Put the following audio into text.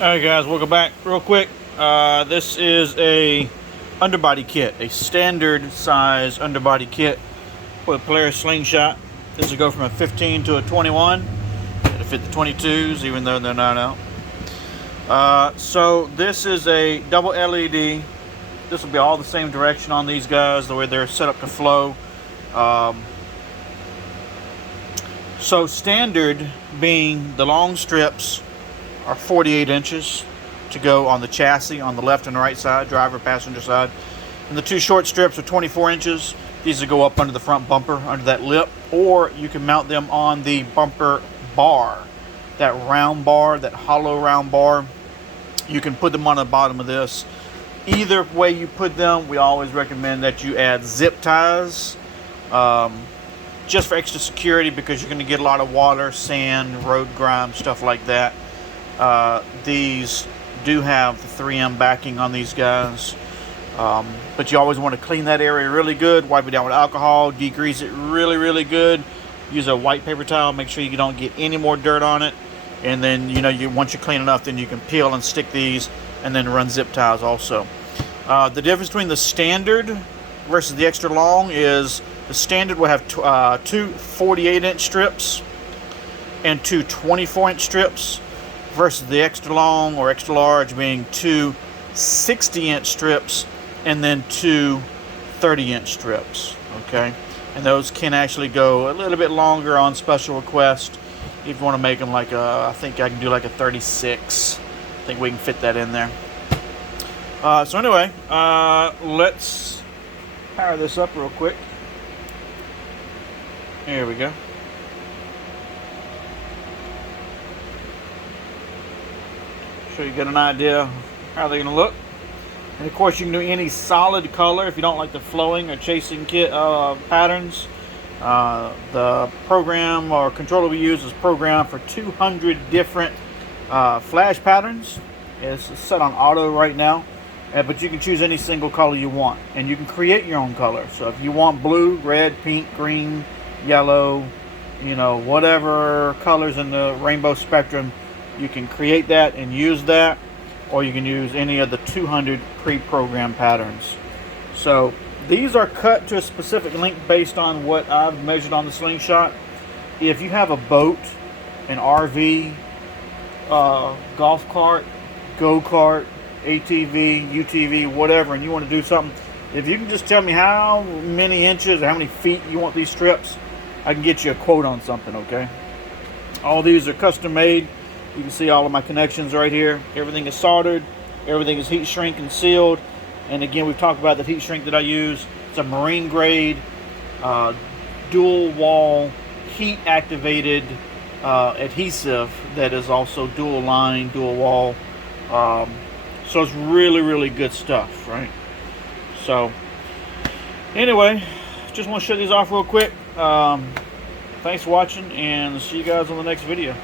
Alright guys, welcome back. Real quick, this is a underbody kit, a standard size underbody kit for a Polaris slingshot. This will go from a 15 to a 21. It'll fit the 22s even though they're not out. So this is a double LED. This will be all the same direction on these guys, the way they're set up to flow. So standard being the long strips are 48 inches to go on the chassis on the left and right side, driver, passenger side. And the two short strips are 24 inches. These will go up under the front bumper, under that lip, or you can mount them on the bumper bar. That round bar, that hollow round bar, you can put them on the bottom of this. Either way you put them, we always recommend that you add zip ties, just for extra security, because you're going to get a lot of water, sand, road grime, stuff like that. These do have the 3M backing on these guys, but you always want to clean that area really good, wipe it down with alcohol, degrease it really good, use a white paper towel, make sure you don't get any more dirt on it, and then once you're clean enough, then you can peel and stick these and then run zip ties also. The difference between the standard versus the extra long is the standard will have two 48-inch strips and two 24-inch strips, versus the extra long or extra large being two 60-inch strips and then two 30-inch strips. Okay, and those can actually go a little bit longer on special request. If you want to make them like I think I can do like a 36. I think we can fit that in there. So anyway, let's power this up real quick. Here we go. So you get an idea how they're going to look. And of course you can do any solid color if you don't like the flowing or chasing kit patterns. The program or controller we use is programmed for 200 different flash patterns. It's set on auto right now, but you can choose any single color you want, and you can create your own color. So if you want blue, red, pink, green, yellow, whatever colors in the rainbow spectrum, you can create that and use that, or you can use any of the 200 pre-programmed patterns. So these are cut to a specific length based on what I've measured on the slingshot. If you have a boat, an RV, golf cart, go-kart, ATV, UTV, whatever, and you want to do something, if you can just tell me how many inches or how many feet you want these strips, I can get you a quote on something, okay? All these are custom made. You can see all of my connections right here. Everything is soldered. Everything is heat shrink and sealed. And again, we've talked about the heat shrink that I use. It's a marine grade, dual wall, heat activated adhesive that is also dual line, dual wall. So it's really good stuff, right? So anyway, just want to show these off real quick. Thanks for watching, and see you guys on the next video.